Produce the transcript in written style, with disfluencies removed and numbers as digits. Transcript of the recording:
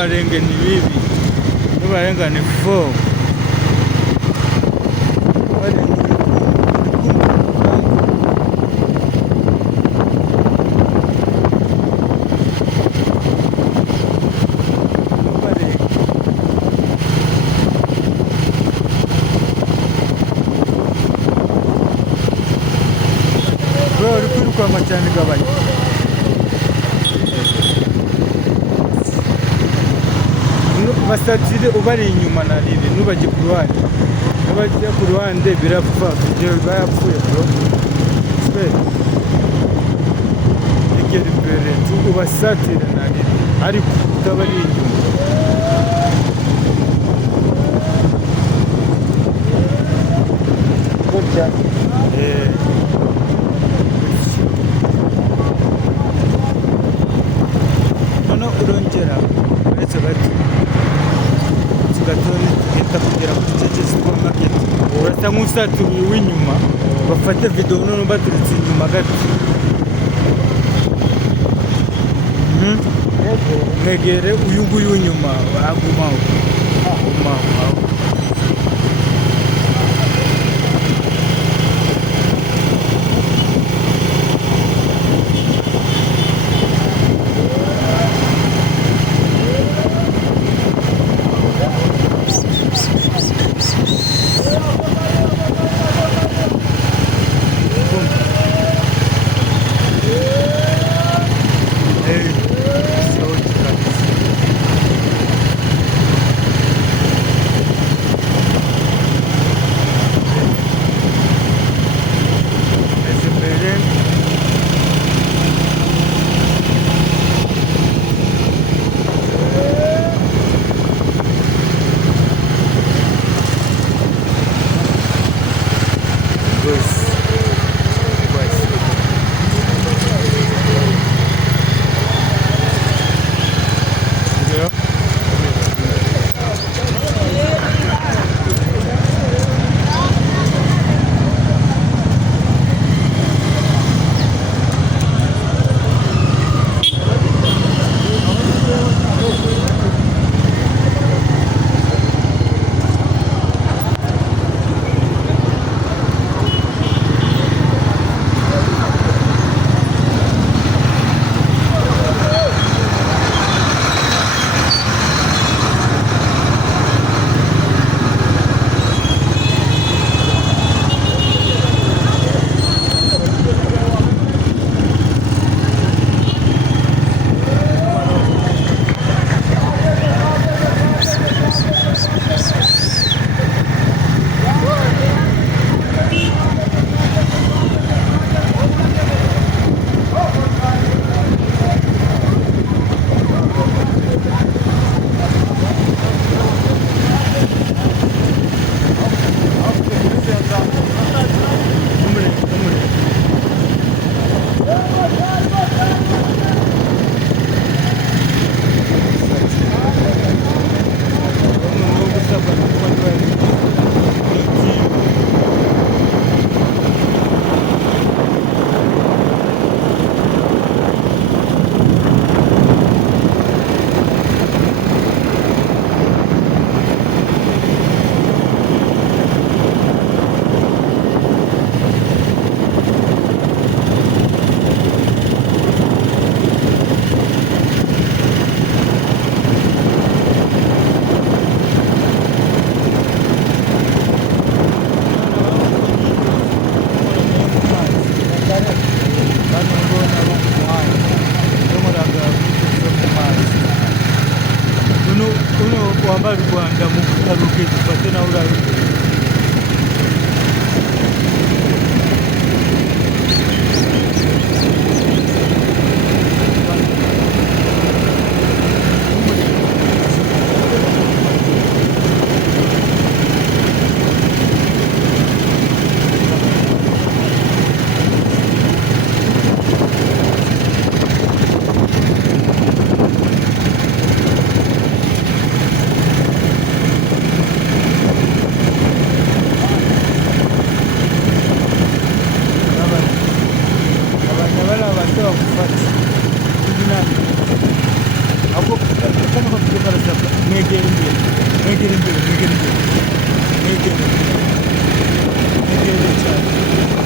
ntubarenge ni bibi, ntubarenga ni fo uri kwirukanka cyane gabanya basatire ubari inyuma na ribi nubajye ku ruhande, nubajye ku ruhande birapfa, video bayapfuye bro. Egera imbere ubasatire na ribi ariko utabari inyuma. Gutya noneho urongera uretse gato tugatore tugenda kugera ku gice cya supermarket, urasa nk'usaturiye w'inyuma, bafate video noneho baturutse inyuma gato, mwegere uyu nguyu w'inyuma agumaho kwamba Rwanda mu kutaruke dufate na urabe mwegere imbere, mwegere imbere, mwegere imbere, mwegere, mwegere cyane.